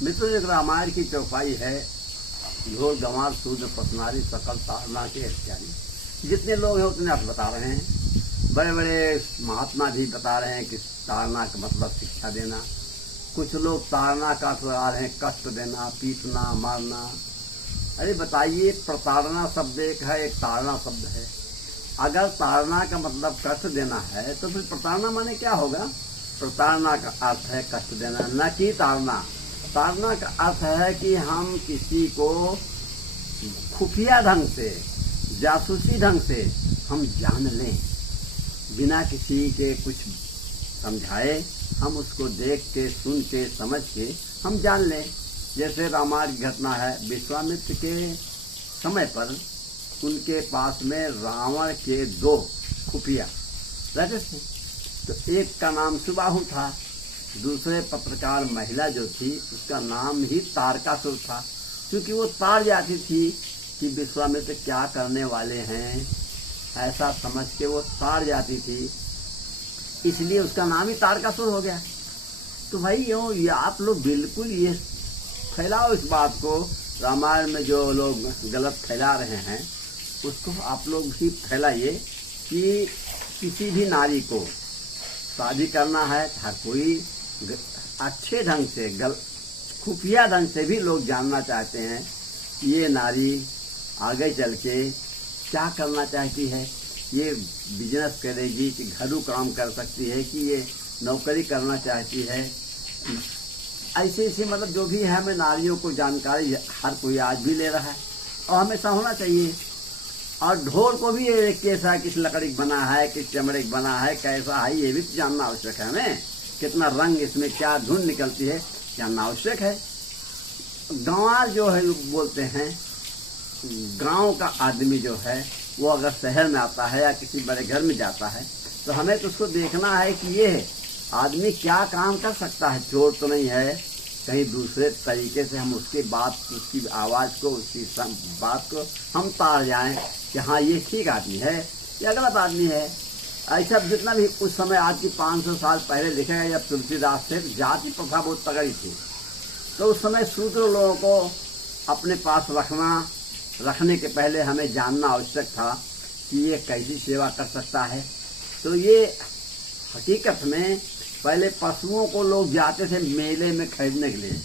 मित्रों, एक रामायण की चौपाई है। घोर गंवार सूद पसनारी सकल तारना के इत्यादि। जितने लोग हैं उतने अर्थ बता रहे हैं। बड़े बड़े महात्मा भी बता रहे हैं कि ताड़ना का मतलब शिक्षा देना। कुछ लोग ताड़ना का अर्थ लगा रहे हैं कष्ट देना, पीटना, मारना। अरे बताइए, प्रताड़ना शब्द एक है, एक ताड़ना शब्द है। अगर ताड़ना का मतलब कष्ट देना है तो फिर प्रताड़ना माने क्या होगा? प्रताड़ना का अर्थ है कष्ट देना, न कि ताड़ना। ताड़ना का अर्थ है कि हम किसी को खुफिया ढंग से, जासूसी ढंग से हम जान लें, बिना किसी के कुछ समझाए हम उसको देख के, सुन के, समझ के हम जान लें। जैसे रामायण की घटना है। विश्वामित्र के समय पर उनके पास में रावण के 2 खुफिया रहते थे। तो एक का नाम सुबाहु था, दूसरे पत्रकार महिला जो थी उसका नाम ही तारकासुर था। क्योंकि वो तार जाती थी कि विश्वामित्र क्या करने वाले हैं, ऐसा समझ के वो तार जाती थी, इसलिए उसका नाम ही तारकासुर हो गया। तो भाई ये आप लोग बिल्कुल ये फैलाओ इस बात को। रामायण में जो लोग गलत फैला रहे हैं उसको आप लोग भी फैलाइए कि किसी भी नारी को शादी करना है, हर कोई अच्छे ढंग से, खुफिया ढंग से भी लोग जानना चाहते हैं कि ये नारी आगे चल के क्या करना चाहती है, ये बिजनेस करेगी कि घरेलू काम कर सकती है, कि ये नौकरी करना चाहती है। ऐसे मतलब जो भी है, हमें नारियों को जानकारी हर कोई आज भी ले रहा है और हमेशा होना चाहिए। और ढोल को भी कैसा, किस लकड़ी बना है, किस चमड़े का बना है, कैसा है, ये भी जानना आवश्यक है। हमें कितना रंग, इसमें क्या धुन निकलती है, जानना आवश्यक है। गंवार जो है बोलते हैं, गांव का आदमी जो है वो अगर शहर में आता है या किसी बड़े घर में जाता है तो हमें तो उसको देखना है कि ये आदमी क्या काम कर सकता है, चोर तो नहीं है, कहीं दूसरे तरीके से हम उसकी बात, उसकी आवाज़ को, उसकी बात को हम तार जाएं कि हाँ ये ठीक आदमी है या गलत आदमी है। ऐसा जितना भी उस समय, आज की 500 साल पहले लिखा है, जब तुलसीदास थे, जाति प्रथा बहुत तगड़ी थी। तो उस समय शूद्र लोगों को अपने पास रखने के पहले हमें जानना आवश्यक था कि ये कैसी सेवा कर सकता है। तो ये हकीकत में पहले पशुओं को लोग जाते थे मेले में खरीदने के लिए,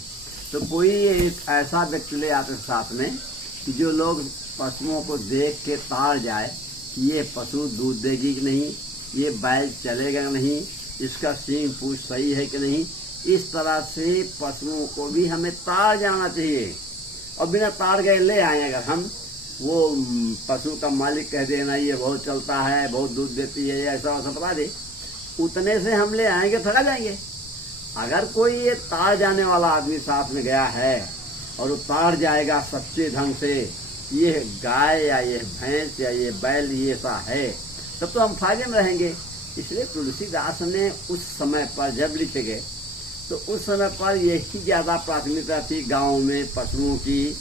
तो कोई एक ऐसा व्यक्ति ले आते थे साथ में कि जो लोग पशुओं को देख के तार जाए कि ये पशु दूध देगी कि नहीं, ये बैल चलेगा नहीं, इसका सींग पूंछ सही है कि नहीं। इस तरह से पशुओं को भी हमें तार जाना चाहिए। और बिना तार गए ले आए अगर हम, वो पशु का मालिक कह देना ये बहुत चलता है, बहुत दूध देती है, ऐसा वैसा बता दे, उतने से हम ले आएंगे, थका जाएंगे। अगर कोई ये तार जाने वाला आदमी साथ में गया है और वो तार जाएगा सच्चे ढंग से, ये गाय या ये भैंस या ये बैल ये सा है, तब तो हम फायदे में रहेंगे। इसलिए तुलसीदास ने उस समय पर जब लिखे गए तो उस समय पर यही ज्यादा प्राथमिकता थी, गाँव में पशुओं की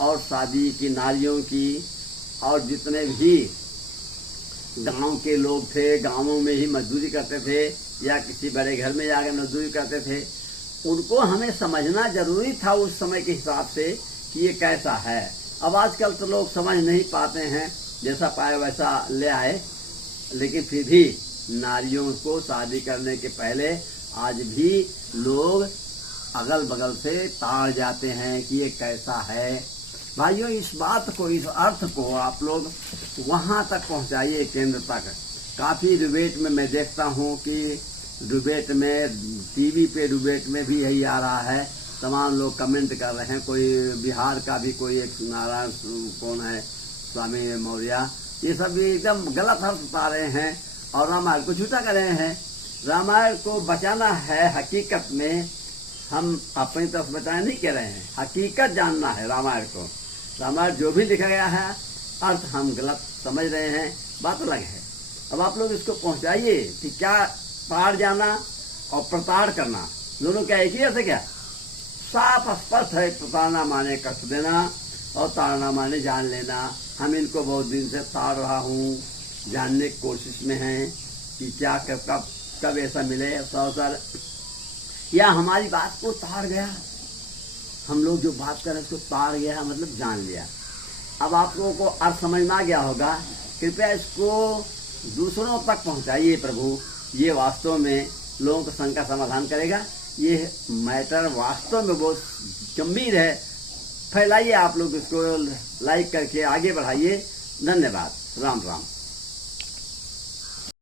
और शादी की नारियों की। और जितने भी गांव के लोग थे, गांवों में ही मजदूरी करते थे या किसी बड़े घर में जाकर मजदूरी करते थे, उनको हमें समझना जरूरी था उस समय के हिसाब से कि ये कैसा है। अब आजकल तो लोग समझ नहीं पाते हैं, जैसा पाए वैसा ले आए। लेकिन फिर भी नारियों को शादी करने के पहले आज भी लोग अगल बगल से ताड़ जाते हैं कि ये कैसा है। भाइयों, इस बात को, इस अर्थ को आप लोग वहां तक पहुंचाइए, केंद्र तक। काफी डिबेट में मैं देखता हूं कि डिबेट में, टीवी पे डिबेट में भी यही आ रहा है, तमाम लोग कमेंट कर रहे हैं। कोई बिहार का भी कोई एक नारायण कौन है, स्वामी मौर्य, ये सब भी एकदम गलत अर्थ बता रहे हैं और रामायण को झूठा कर रहे हैं। रामायण को बचाना है, हकीकत में हम अपनी तरफ बचाना नहीं कह रहे हैं, हकीकत जानना है रामायण को। रामायण जो भी लिखा गया है अर्थ हम गलत समझ रहे हैं, बात अलग है। अब आप लोग इसको पहुंचाइए कि क्या ताड़ जाना और प्रताड़ करना दोनों क्या एक ही है? क्या साफ स्पष्ट है? प्रताड़ना माने कष्ट देना और ताड़ना माने जान लेना। हम इनको बहुत दिन से ताड़ रहा हूँ, जानने की कोशिश में हैं कि क्या कब ऐसा मिले अवसर या हमारी बात को ताड़ गया। हम लोग जो बात कर रहे हैं उसको तार गया है, मतलब जान लिया। अब आप लोगों को अर्थ समझ में आ गया होगा। कृपया इसको दूसरों तक पहुंचाइए प्रभु, ये वास्तव में लोगों को शंका समाधान करेगा। ये मैटर वास्तव में बहुत गंभीर है। फैलाइए आप लोग इसको, लाइक करके आगे बढ़ाइए। धन्यवाद। राम राम।